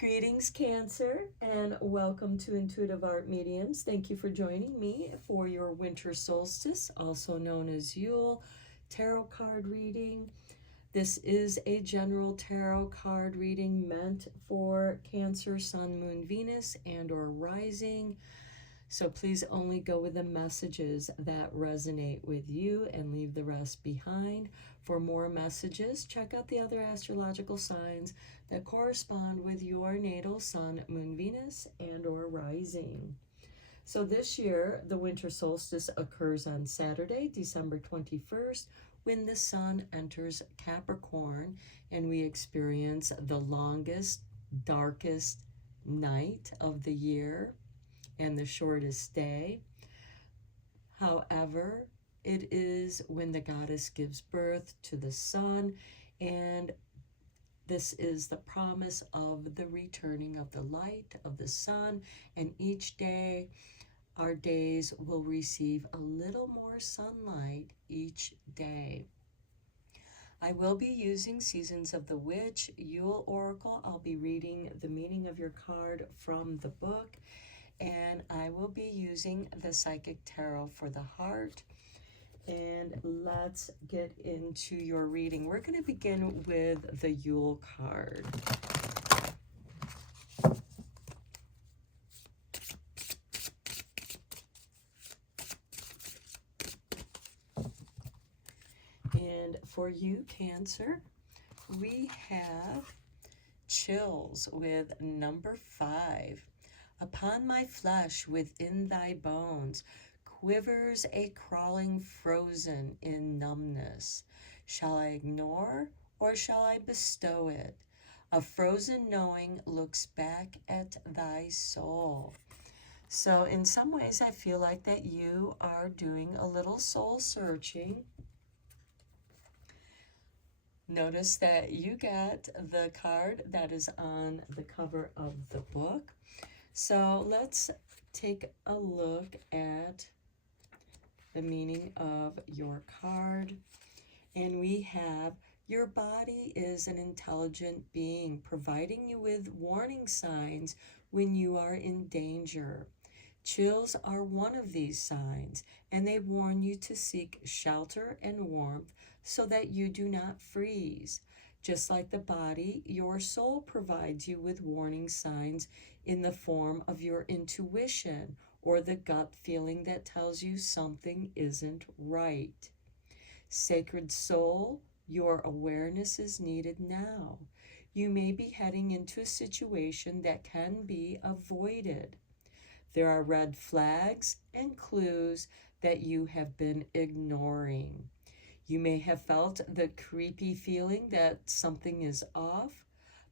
Greetings, Cancer, and welcome to Intuitive Art Mediums. Thank you for joining me for your winter solstice, also known as Yule, tarot card reading. This is a general tarot card reading meant for Cancer, Sun, Moon, Venus, and or rising. So please only go with the messages that resonate with you and leave the rest behind. For more messages, check out the other astrological signs that correspond with your natal Sun, Moon, Venus, and or rising. So this year, the winter solstice occurs on Saturday, December 21st, when the Sun enters Capricorn, and we experience the longest, darkest night of the year and the shortest day. However, it is when the goddess gives birth to the sun, and this is the promise of the returning of the light of the sun, and each day our days will receive a little more sunlight each day. I will be using Seasons of the Witch, Yule Oracle. I'll be reading the meaning of your card from the book, and I will be using the Psychic Tarot for the heart. And let's get into your reading. We're going to begin with the Yule card. And for you, Cancer, we have chills with number 5. Upon my flesh within thy bones quivers a crawling frozen in numbness. Shall I ignore or shall I bestow it? A frozen knowing looks back at thy soul. So in some ways I feel like that you are doing a little soul searching. Notice that you got the card that is on the cover of the book. So let's take a look at the meaning of your card. And we have, your body is an intelligent being, providing you with warning signs when you are in danger. Chills are one of these signs, and they warn you to seek shelter and warmth so that you do not freeze. Just like the body, your soul provides you with warning signs in the form of your intuition or the gut feeling that tells you something isn't right. Sacred soul, your awareness is needed now. You may be heading into a situation that can be avoided. There are red flags and clues that you have been ignoring. You may have felt the creepy feeling that something is off,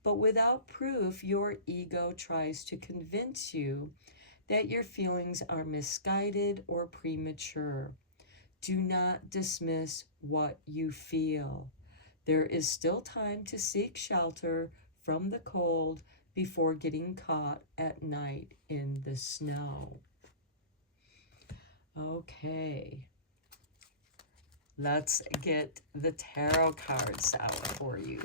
but without proof, your ego tries to convince you that your feelings are misguided or premature. Do not dismiss what you feel. There is still time to seek shelter from the cold before getting caught at night in the snow. Okay. Let's get the tarot cards out for you.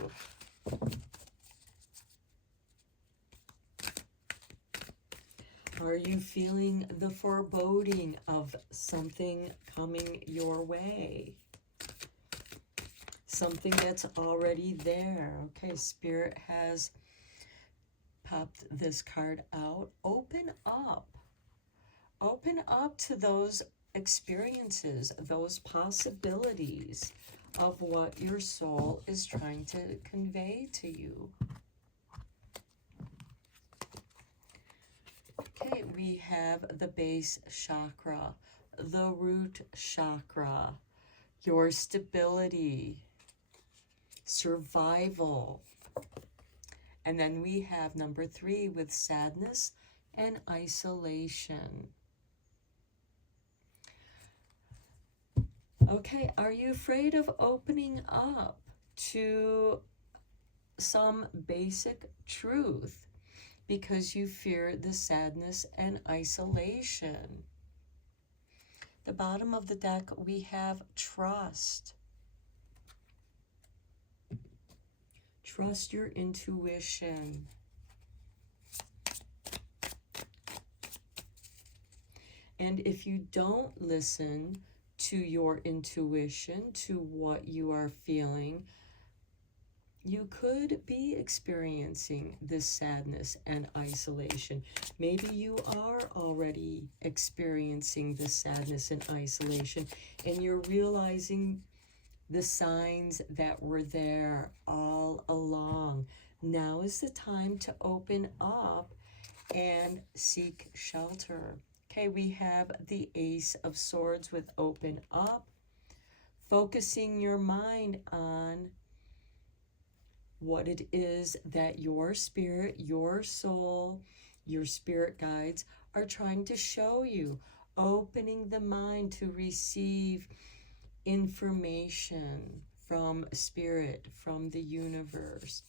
Are you feeling the foreboding of something coming your way? Something that's already there. Okay, Spirit has popped this card out. Open up. Open up to those experiences, those possibilities of what your soul is trying to convey to you. Okay, we have the base chakra, the root chakra, your stability, survival. And then we have number 3 with sadness and isolation. Okay, are you afraid of opening up to some basic truth because you fear the sadness and isolation? The bottom of the deck, we have trust. Trust your intuition. And if you don't listen to your intuition, to what you are feeling, you could be experiencing this sadness and isolation. Maybe you are already experiencing this sadness and isolation, and you're realizing the signs that were there all along. Now is the time to open up and seek shelter. Okay, we have the Ace of Swords with open up, focusing your mind on what it is that your spirit, your soul, your spirit guides are trying to show you, opening the mind to receive information from spirit, from the universe.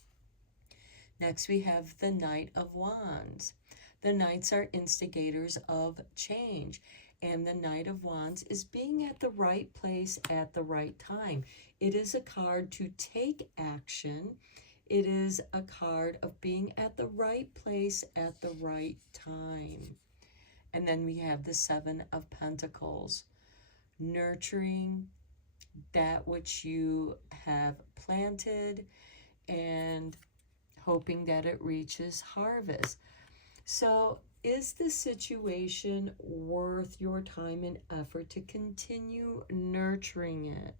Next, we have the Knight of Wands. The Knights are instigators of change, and the Knight of Wands is being at the right place at the right time. It is a card to take action. It is a card of being at the right place at the right time. And then we have the Seven of Pentacles, nurturing that which you have planted and hoping that it reaches harvest. So is the situation worth your time and effort to continue nurturing it?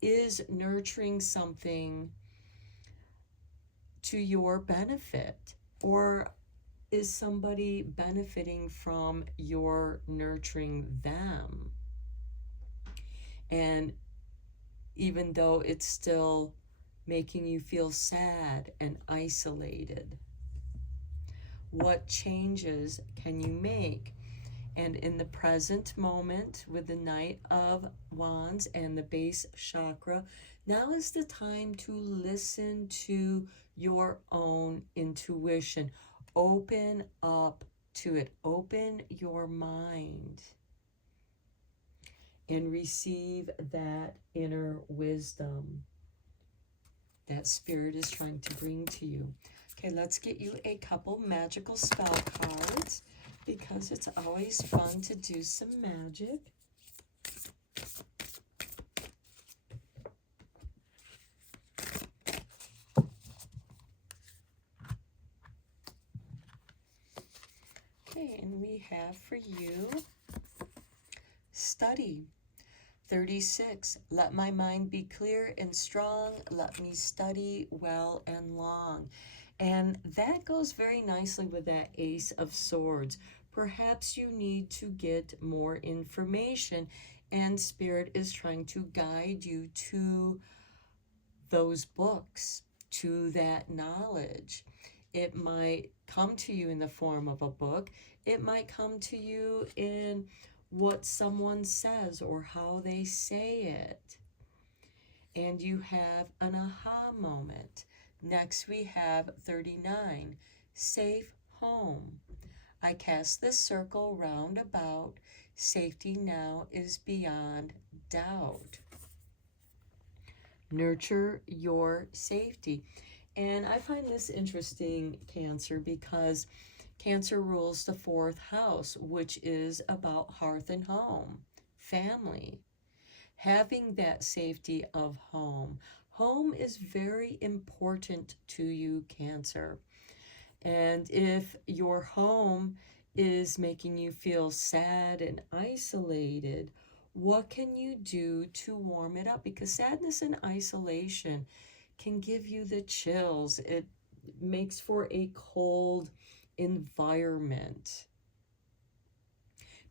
Is nurturing something to your benefit, or is somebody benefiting from your nurturing them? And even though it's still making you feel sad and isolated, what changes can you make? And in the present moment, with the Knight of Wands and the base chakra, now is the time to listen to your own intuition. Open up to it. Open your mind and receive that inner wisdom that spirit is trying to bring to you. Okay, let's get you a couple magical spell cards, because it's always fun to do some magic. Okay, and we have for you study. 36, let my mind be clear and strong. Let me study well and long. And that goes very nicely with that Ace of Swords. Perhaps you need to get more information, and Spirit is trying to guide you to those books, to that knowledge. It might come to you in the form of a book. It might come to you in what someone says or how they say it. And you have an aha moment. Next we have 39, safe home. I cast this circle round about. Safety now is beyond doubt. Nurture your safety. And I find this interesting, Cancer, because Cancer rules the 4th house, which is about hearth and home, family. Having that safety of home. Home is very important to you, Cancer. And if your home is making you feel sad and isolated, what can you do to warm it up? Because sadness and isolation can give you the chills. It makes for a cold environment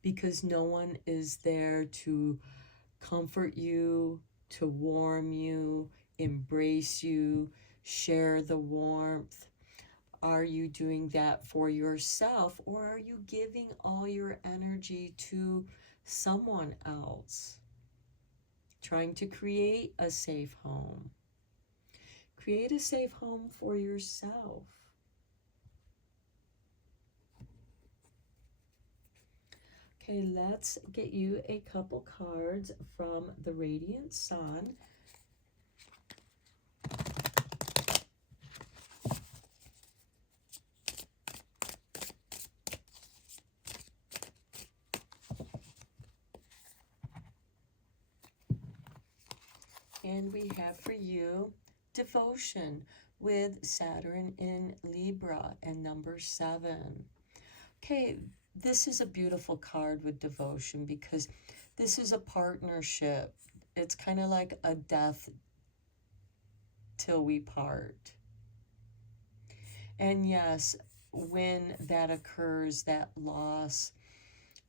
because no one is there to comfort you, to warm you, embrace you, share the warmth. Are you doing that for yourself, or are you giving all your energy to someone else? Trying to create a safe home. Create a safe home for yourself. Okay, let's get you a couple cards from the Radiant Sun. And we have for you devotion with Saturn in Libra and number 7. Okay, this is a beautiful card with devotion because this is a partnership. It's kind of like a death till we part. And yes, when that occurs, that loss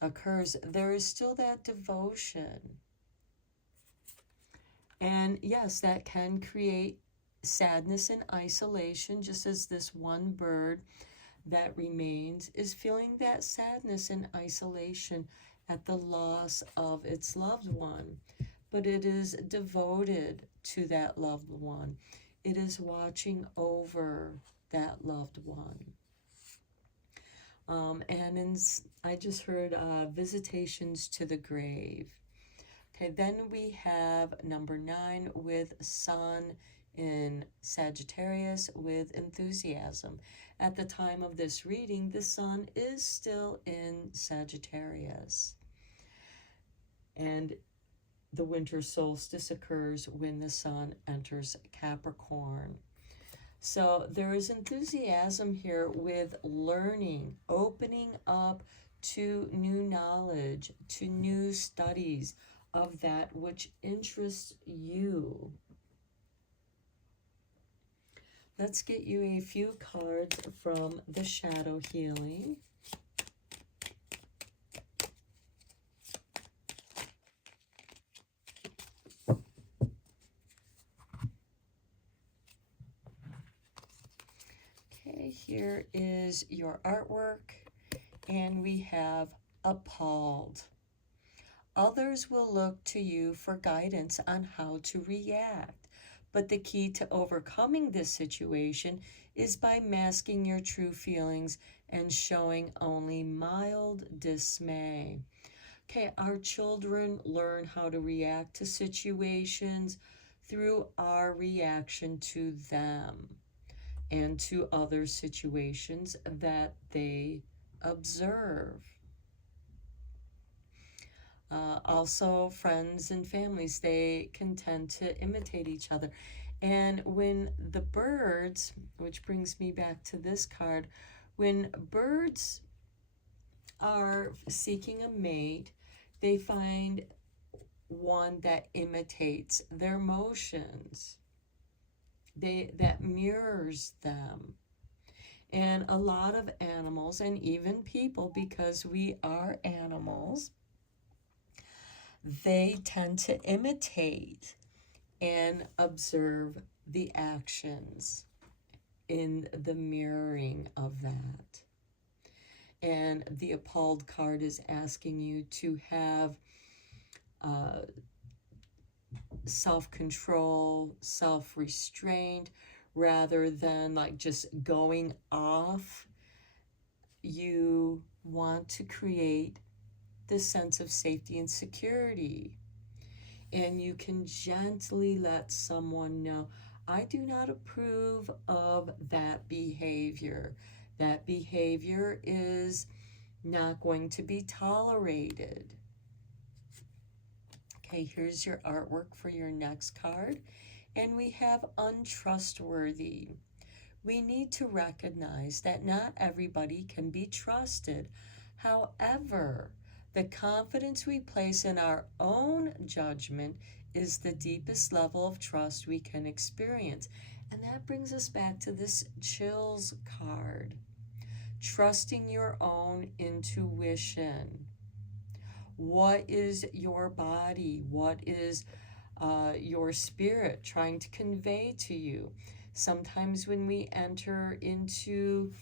occurs, there is still that devotion. And yes, that can create sadness and isolation, just as this one bird that remains is feeling that sadness and isolation at the loss of its loved one. But it is devoted to that loved one. It is watching over that loved one. I just heard visitations to the grave. Okay, then we have number 9 with Sun in Sagittarius with enthusiasm. At the time of this reading, the Sun is still in Sagittarius. And the winter solstice occurs when the Sun enters Capricorn. So there is enthusiasm here with learning, opening up to new knowledge, to new studies of that which interests you. Let's get you a few cards from the Shadow Healing. Okay, here is your artwork, and we have appalled. Others will look to you for guidance on how to react, but the key to overcoming this situation is by masking your true feelings and showing only mild dismay. Okay, our children learn how to react to situations through our reaction to them and to other situations that they observe. Also, friends and families, they can tend to imitate each other. And when the birds, which brings me back to this card, when birds are seeking a mate, they find one that imitates their motions, that mirrors them. And a lot of animals, and even people, because we are animals, they tend to imitate and observe the actions in the mirroring of that. And the appalled card is asking you to have self-control, self-restraint, rather than like just going off. You want to create this sense of safety and security. And you can gently let someone know, I do not approve of that behavior. That behavior is not going to be tolerated. Okay, here's your artwork for your next card. And we have untrustworthy. We need to recognize that not everybody can be trusted. However, the confidence we place in our own judgment is the deepest level of trust we can experience. And that brings us back to this chills card. Trusting your own intuition. What is your body? What is your spirit trying to convey to you? Sometimes when we enter into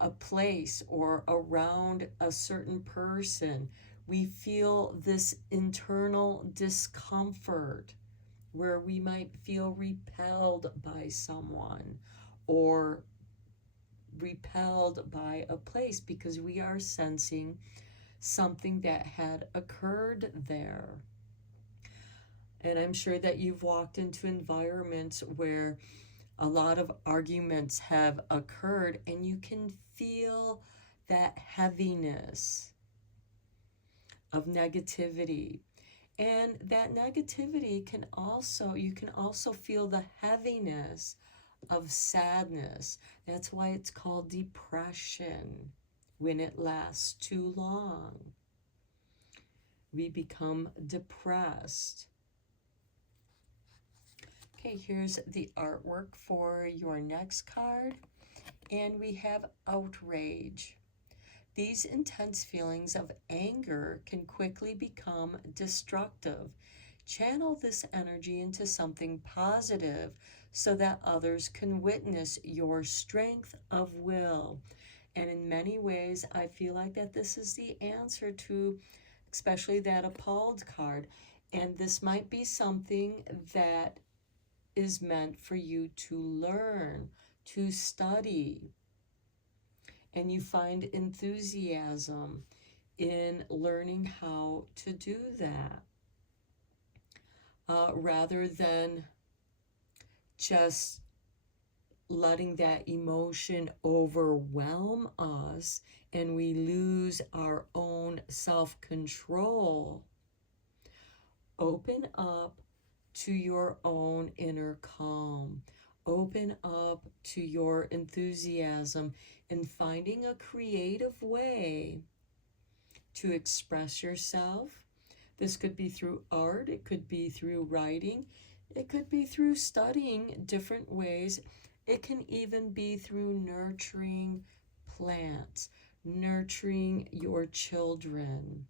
a place or around a certain person, we feel this internal discomfort where we might feel repelled by someone or repelled by a place because we are sensing something that had occurred there. And I'm sure that you've walked into environments where a lot of arguments have occurred and you can feel that heaviness of negativity. And that negativity can also, you can also feel the heaviness of sadness. That's why it's called depression when it lasts too long. We become depressed. Okay, here's the artwork for your next card. And we have outrage. These intense feelings of anger can quickly become destructive. Channel this energy into something positive so that others can witness your strength of will. And in many ways, I feel like that this is the answer to especially that appalled card. And this might be something that is meant for you to learn, to study, and you find enthusiasm in learning how to do that, rather than just letting that emotion overwhelm us and we lose our own self-control. Open up to your own inner calm. Open up to your enthusiasm and finding a creative way to express yourself. This could be through art, it could be through writing, it could be through studying different ways. It can even be through nurturing plants, nurturing your children,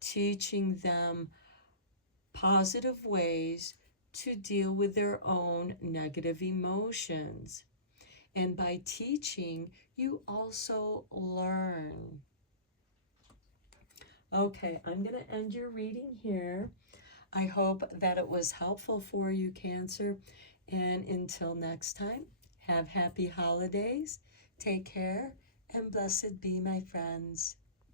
teaching them positive ways to deal with their own negative emotions. And by teaching, you also learn. Okay, I'm going to end your reading here. I hope that it was helpful for you, Cancer. And until next time, have happy holidays, take care, and blessed be, my friends.